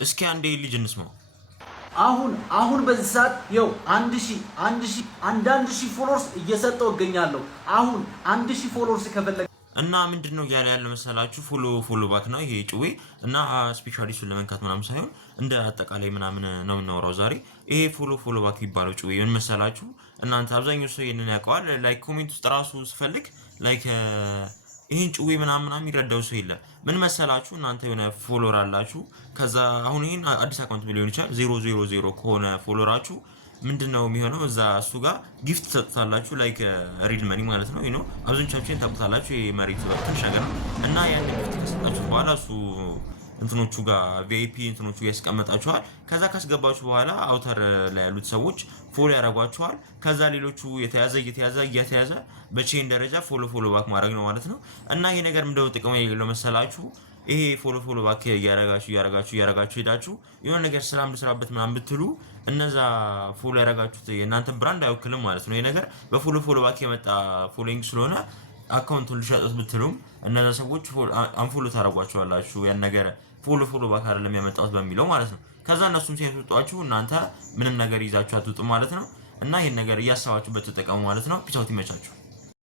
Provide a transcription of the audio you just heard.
እስኪ አንዴ ልጅ እንስማው። አሁን በዚህ ሰዓት ይኸው 1000 ፎሎወርስ እየሰጠው እገኛለሁ። አሁን 1000 ፎሎወርስ ከፈለገ እና ምንድነው እያለ ያለው መሰላችሁ? ፎሎ ባክ ነው ይሄ ጭዌ እና ስፔሻሊስቱን ለመንካት ምናምን ሳይሆን እንደ አጠቃላይ ምናምን ነው የምናወራው ዛሬ። ይሄ ፎሎ ባክ የሚባለው ጭዌ ምን መሰላችሁ? እናንተ አብዛኛው ሰው ይሄንን ያውቀዋል። ላይክ ኮሜንት ውስጥ ራሱ ስፈልግ ላይክ ይሄን ጭዌ ምናምን የሚረዳው ሰው የለም። ምን መሰላችሁ? እናንተ የሆነ ፎሎወር አላችሁ። ከዛ አሁን ይሄን አዲስ አካውንት ሊሆን ይችላል 000 ከሆነ ፎሎወራችሁ ምንድነው የሚሆነው? እዛ እሱ ጋር ጊፍት ትሰጡታላችሁ ላይክ ሪል መኒ ማለት ነው። ዩ ኖ አብዛኞቻችሁ ታውቁታላችሁ። የመሬት ትንሽ ነገር ነው እና ያን ጊፍት ከሰጣችሁ በኋላ እሱ እንትኖቹ ጋር ቪአይፒ እንትኖቹ ያስቀምጣችኋል። ከዛ ካስገባችሁ በኋላ አውተር ላይ ያሉት ሰዎች ፎሎ ያደርጓችኋል። ከዛ ሌሎቹ እየተያዘ በቼን ደረጃ ፎሎ ባክ ማድረግ ነው ማለት ነው። እና ይሄ ነገር ምንድነው ጥቅም የሌለው መሰላችሁ? ይሄ ፎሎ ባክ እያረጋችሁ ሄዳችሁ የሆነ ነገር ስራበት ምናምን ብትሉ እነዛ ፎሎ ያረጋችሁት የእናንተ ብራንድ አይወክልም ማለት ነው። ይሄ ነገር በፎሎ ባክ የመጣ ፎሎዊንግ ስለሆነ አካውንቱን ልሸጡት ብትሉም እነዛ ሰዎች አንፎሎ ታረጓቸዋላችሁ። ያን ነገር ፎሎ ባክ አይደለም ያመጣሁት በሚለው ማለት ነው። ከዛ እነሱም ሲያስወጧችሁ እናንተ ምንም ነገር ይዛችሁ አትወጡ ማለት ነው። እና ይሄን ነገር እያሰባችሁበት ተጠቀሙ ማለት ነው። ፒስ አውት፣ ይመቻችሁ።